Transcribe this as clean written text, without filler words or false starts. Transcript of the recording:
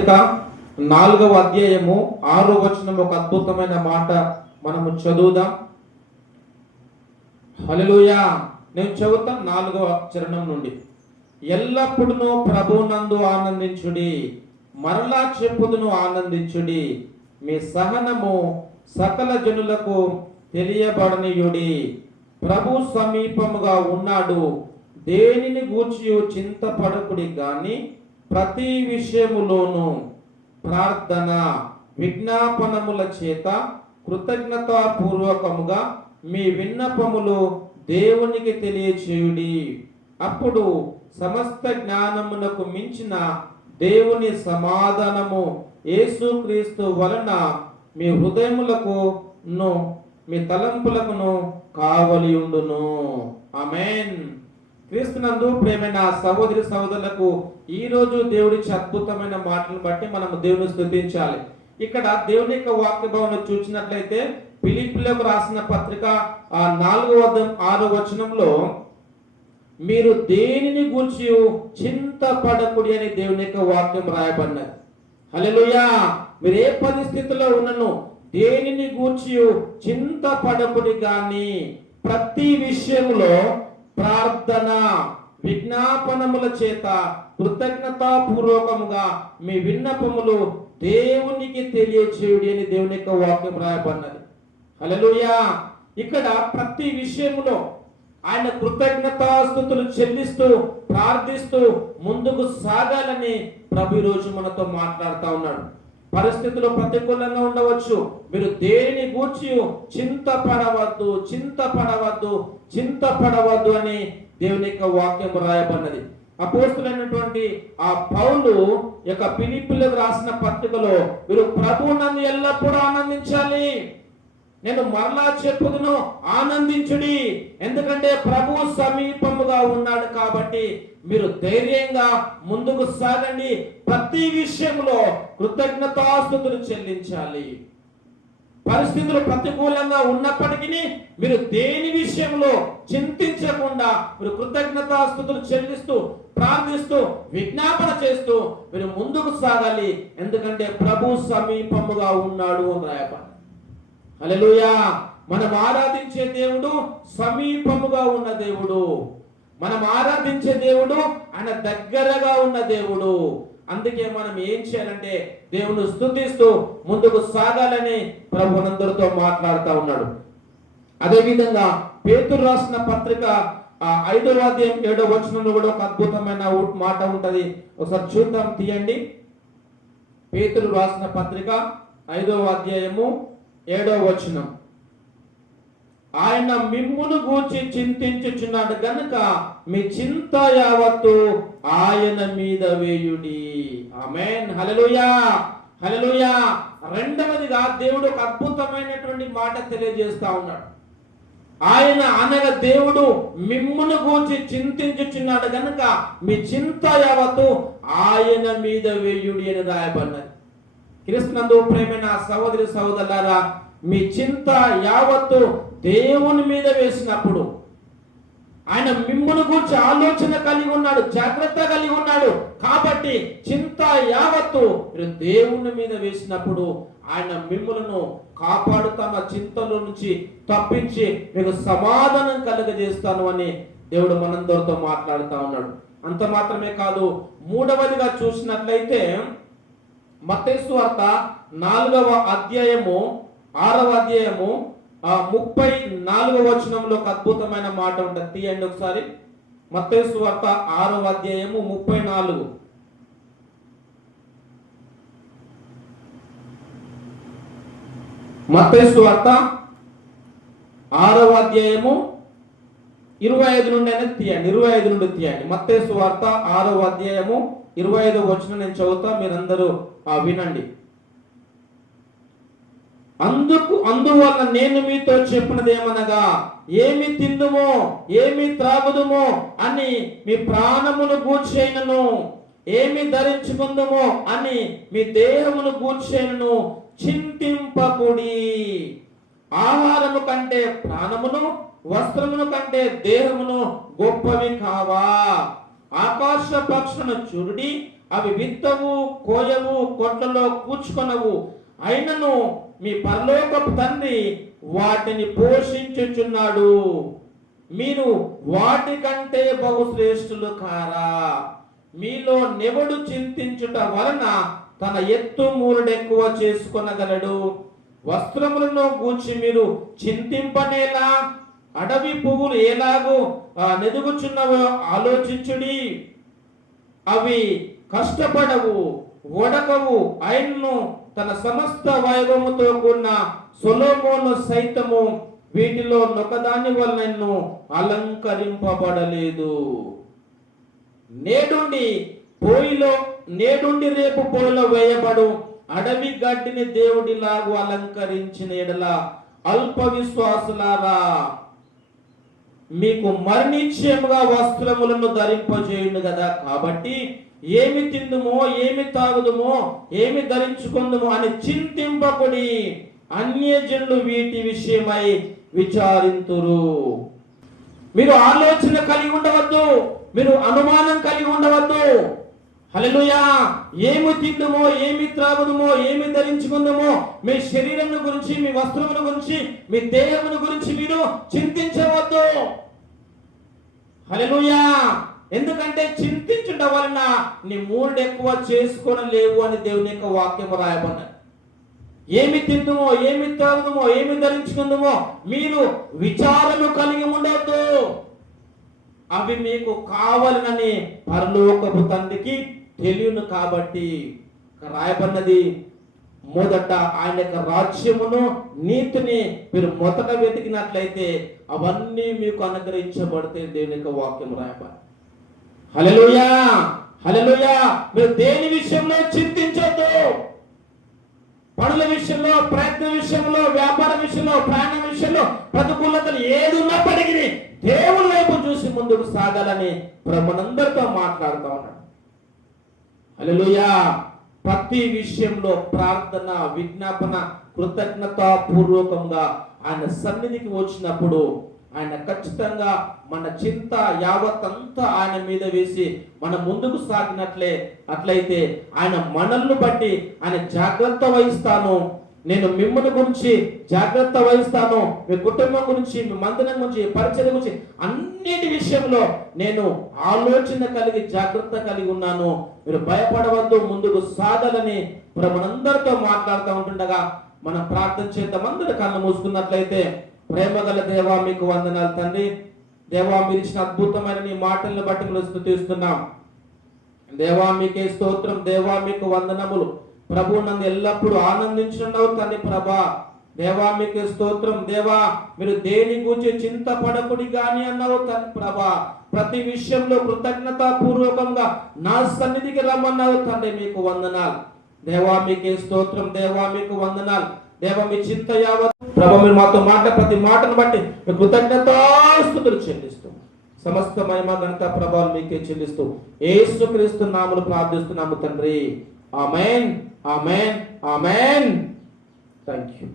పత్రిక 4వ అధ్యాయము 6వ వచనం ఒక అద్భుతమైన మాట మనము చదువుదాం. హల్లెలూయా. నేను చదువుతాను 4వ చరణం నుండి. ఎల్లప్పుడూ ప్రభువునందు ఆనందించుడి, మరలా చెప్పుదును ఆనందించుడి, మీ సహనము సకల జనులకు తెలియబడనీయుడి. ప్రభు సమీపముగా ఉన్నాడు, దేనిని గూర్చి చింతపడకుడి గాని ప్రతి విషయములోను ప్రార్థన విజ్ఞాపనముల చేత కృతజ్ఞతాపూర్వకముగా మీ విన్నపములు దేవునికి తెలియచేయుడి. అప్పుడు సమస్త జ్ఞానమునకు మించిన దేవుని సమాధానము యేసుక్రీస్తు వలన మీ హృదయములకు మీ తలంపులకును కావలి ఉండును. ఆమేన్. క్రీస్తునందు ప్రియమైన సహోదరి సహోదరులకు ఈ రోజు దేవుడిచ్చే అద్భుతమైన మాటలను బట్టి మనము దేవుని స్తుతించాలి. ఇక్కడ దేవుని యొక్క వాక్య భావన చూసినట్లయితే ఫిలిప్పీయులకు రాసిన పత్రిక 4వ వచనంలో మీరు దేనిని గూర్చి చింతపడకుడి అని దేవుని యొక్క వాక్యం రాయబడినది. హల్లెలూయా. మీరు ఏ పరిస్థితిలో ఉన్నను దేనిని గూర్చి చింతపడకుడి గాని ప్రతి విషయములో ప్రార్థన విజ్ఞాపనముల చేత కృతజ్ఞతాపూర్వకముగా మీ విన్నపములు దేవునికి తెలియచేయుడి అని దేవుని యొక్క వాక్యం రాయబడినది. హల్లెలూయా. ఇక్కడ ప్రతి విషయములో ఆయన కృతజ్ఞతాస్తుతులు చెల్లిస్తూ ప్రార్థిస్తూ ముందుకు సాగాలని ప్రభు ఈ రోజు మనతో మాట్లాడుతూ ఉన్నాడు. పరిస్థితులు ప్రతికూలంగా ఉండవచ్చు, మీరు దేనిని గూర్చి చింతపడవద్దు అని దేవుని యొక్క వాక్యం రాయబడినది. అపోస్తులైనటువంటి ఆ పౌలు యొక్క ఫిలిప్పీయులకు రాసిన పత్రికలో మీరు ప్రభువునందు ఎల్లప్పుడూ ఆనందించాలి, నేను మరలా చెప్పుదును ఆనందించుడి, ఎందుకంటే ప్రభు సమీపముగా ఉన్నాడు కాబట్టి మీరు ధైర్యంగా ముందుకు సాగండి. ప్రతి విషయంలో కృతజ్ఞతాస్తుతులు చెల్లించాలి. పరిస్థితులు ప్రతికూలంగా ఉన్నప్పటికీ మీరు దేని విషయంలో చింతించకుండా మీరు కృతజ్ఞతాస్తుతులు చెల్లిస్తూ ప్రార్థిస్తూ విజ్ఞాపన చేస్తూ మీరు ముందుకు సాగాలి, ఎందుకంటే ప్రభు సమీపముగా ఉన్నాడు అని రాయబడింది. హల్లెలూయా. మనం ఆరాధించే దేవుడు సమీపముగా ఉన్న దేవుడు, మనం ఆరాధించే దేవుడు ఆయన దగ్గరగా ఉన్న దేవుడు. అందుకే మనం ఏం చేయాలంటే దేవుని స్తుతిస్తూ ముందుకు సాగాలని ప్రభు మనందరితో మాట్లాడుతూ ఉన్నాడు. అదేవిధంగా పేతురు రాసిన పత్రిక 5వ అధ్యాయం 7వ వచనంలో కూడా ఒక అద్భుతమైన మాట ఉంటది. ఒకసారి చూద్దాం, తీయండి. పేతురు రాసిన పత్రిక 5వ అధ్యాయము 7వ వచనం. ఆయన మిమ్మును గూర్చి చింతించుచున్నాడు గనుక మీ చింత యావత్తు ఆయన మీద వేయుడి. ఆమేన్. హల్లెలూయా. హల్లెలూయా. రెండవదిగా దేవుడు ఒక అద్భుతమైనటువంటి మాట తెలియజేస్తా ఉన్నాడు. ఆయన అనగా దేవుడు మిమ్మును గూర్చి చింతించుచున్నాడు గనుక మీ చింత యావత్తు ఆయన మీద వేయుడి అని రాయబడినది. క్రీస్తునందు ప్రేమైన సహోదరి సహోదరులారా, మీ చింత యావత్తు దేవుని మీద వేసినప్పుడు ఆయన మిమ్మును గురించి ఆలోచన కలిగి ఉన్నాడు, జాగ్రత్త కలిగి ఉన్నాడు. కాబట్టి చింత యావత్తు మీరు దేవుని మీద వేసినప్పుడు ఆయన మిమ్ములను కాపాడు, తమ చింతల నుంచి తప్పించి మీకు సమాధానం కలుగజేస్తాను అని దేవుడు మనందరితో మాట్లాడుతూ ఉన్నాడు. అంత మాత్రమే కాదు, మూడవదిగా చూసినట్లయితే మత్తయి సువార్త 4వ అధ్యాయము 6వ అధ్యాయము 34వ వచనంలో ఒక అద్భుతమైన మాట ఉంటుంది. తీయండి ఒకసారి. మత్తయి సువార్త 6వ అధ్యాయము 34. మత్తయి సువార్త 6వ అధ్యాయము 25 నుండి అనేది తీయండి, 25 నుండి తీయండి. మత్తయి సువార్త 6వ అధ్యాయము 25వ వచనం నేను చదువుతా, మీరందరూ వినండి. అందువల్ల నేను మీతో చెప్పినదేమనగా, ఏమి తిందుమో ఏమి త్రాగుదుమో అని మీ ప్రాణమును గూర్చైనను, ఏమి ధరించుకుందుమో అని మీ దేహమును గూర్చైనను చింతింపకుడి. ఆహారము కంటే ప్రాణమును, వస్త్రమును కంటే దేహమును గొప్పవి కావా? ఆకాశ పక్షులను చూడుడి, అవి విత్తవు, కోయవు, కొట్లలో కూర్చుకొనవు, అయినను మీ పరలోకపు తండ్రి వాటిని పోషించుచున్నాడు. మీరు వాటికంటే బహుశ్రేష్ఠులు కారా? మీలో నెవడు చింతించుట వలన తన ఎత్తు మూలుడెక్కువ చేసుకొనగలడు? వస్త్రములను గూర్చి మీరు చింతింపనేలా? అడవి పువ్వులు ఎలాగో నెదుగుచున్నవో ఆలోచించుడి. అవి కష్టపడవు, వడకవు, అయినను తన సమస్త వైభవముతో కూడిన సొలొమోను సైతము వీటిలో నొకదాని వలన అలంకరింపబడలేదు. నేడుండి రేపు పోయిలో వేయబడు అడవి గడ్డిని దేవుడిలాగు అలంకరించిన ఎడల అల్ప విశ్వాసులారా, మీకు మరణించేముగా వస్త్రములను ధరింపజేయును కదా. కాబట్టి ఏమి తిందుమో, ఏమి తాగుదుమో, ఏమి ధరించుకుందుమో అని చింతింపకుడి. అన్యజనులు వీటి విషయమై విచారింతురు. మీరు ఆలోచన కలిగి ఉండవద్దు, మీరు అనుమానం కలిగి ఉండవద్దు. హల్లెలూయా. ఏమి తిందుమో, ఏమి త్రాగుదుమో, ఏమి ధరించుకుందామో, మీ శరీరం గురించి, మీ వస్త్రముల గురించి, మీ దేహమును గురించి మీరు చింతించవద్దు. హల్లెలూయా. ఎందుకంటే చింతించుట వలన నీ మూడు ఎక్కువ చేసుకోనలేవు అని దేవుని యొక్క వాక్యం రాయబడినది. ఏమి తిందుమో, ఏమి త్రాగుదుమో, ఏమి ధరించుకుందామో మీరు విచారము కలిగి ఉండవద్దు. అవి మీకు కావాలనని పరలోకపు తండ్రికి తెలియను. కాబట్టి రాయబడినది, మొదట ఆయన యొక్క రాజ్యమును, నీతిని మీరు మొదట వెతికినట్లయితే అవన్నీ మీకు అనుగ్రహించబడితే దేవుని యొక్క వాక్యం రాయబడి. హల్లెలూయా, హల్లెలూయా. మీరు దేని విషయంలో చింతించొద్దు. పనుల విషయంలో, ప్రయత్న విషయంలో, వ్యాపార విషయంలో, ప్రయాణ విషయంలో, ప్రతికూలతలు ఏది ఉన్నప్పటికీ దేవుని వైపు చూసి ముందుకు సాగాలని ప్రభునందరితో మాట్లాడుతూ ఉన్నాడు. హల్లెలూయా. ప్రతి విషయంలో ప్రార్థన, విజ్ఞాపన, కృతజ్ఞత పూర్వకంగా ఆయన సన్నిధికి వచ్చినప్పుడు ఆయన ఖచ్చితంగా మన చింత యావత్ అంతా ఆయన మీద వేసి మనం ముందుకు అట్లయితే ఆయన మనల్ని బట్టి ఆయన జాగ్రత్త వహిస్తాను. నేను మిమ్మల్ని గురించి జాగ్రత్త వహిస్తాను, మీ కుటుంబం గురించి, మీ మందిరం గురించి, పరిచయం గురించి అన్నిటి విషయంలో నేను ఆలోచన కలిగి జాగ్రత్త కలిగి ఉన్నాను. మీరు భయపడవద్దు, ముందుకు సాగాలని మనందరితో మాట్లాడుతూ ఉంటుండగా మనం ప్రార్థన చేద్దాం. అందరూ కళ్ళు మూసుకున్నట్లయితే. ప్రేమగల దేవా, మీకు వందనాలు తండ్రి. దేవా, మీరు ఇచ్చిన అద్భుతమైన నీ మాటలను బట్టి మీరు స్తుతిస్తున్నాం. దేవా, మీకే స్తోత్రం. దేవా, మీకు వందనములు. ప్రభు, నన్ను ఎల్లప్పుడూ ఆనందించున్నావు తండ్రి. ప్రభా, దేవా, మీకు స్తోత్రం. దేవా, మీరు దేని గురించి చింతపడకుడి గాని అన్నావు తండ్రి. ప్రభా, ప్రతి విషయంలో కృతజ్ఞత పూర్వకంగా నా సన్నిధికి రమ్మన్నావు తండ్రి. మీకు వందనాలు. దేవా, మీకే స్తోత్రం. దేవా, మీకు వందనాలు. దేవా, మీ చింత యావత్ ప్రభు మీరు మాతో ప్రతి మాటను బట్టి మీ కృతజ్ఞతాస్తుతులు చెల్లిస్తూ సమస్త మహిమ ఘనత ప్రభావం మీకే చెల్లిస్తూ యేసుక్రీస్తు నామములో ప్రార్థిస్తున్నాము తండ్రి. ఆమేన్, ఆమేన్, ఆమేన్. థాంక్యూ.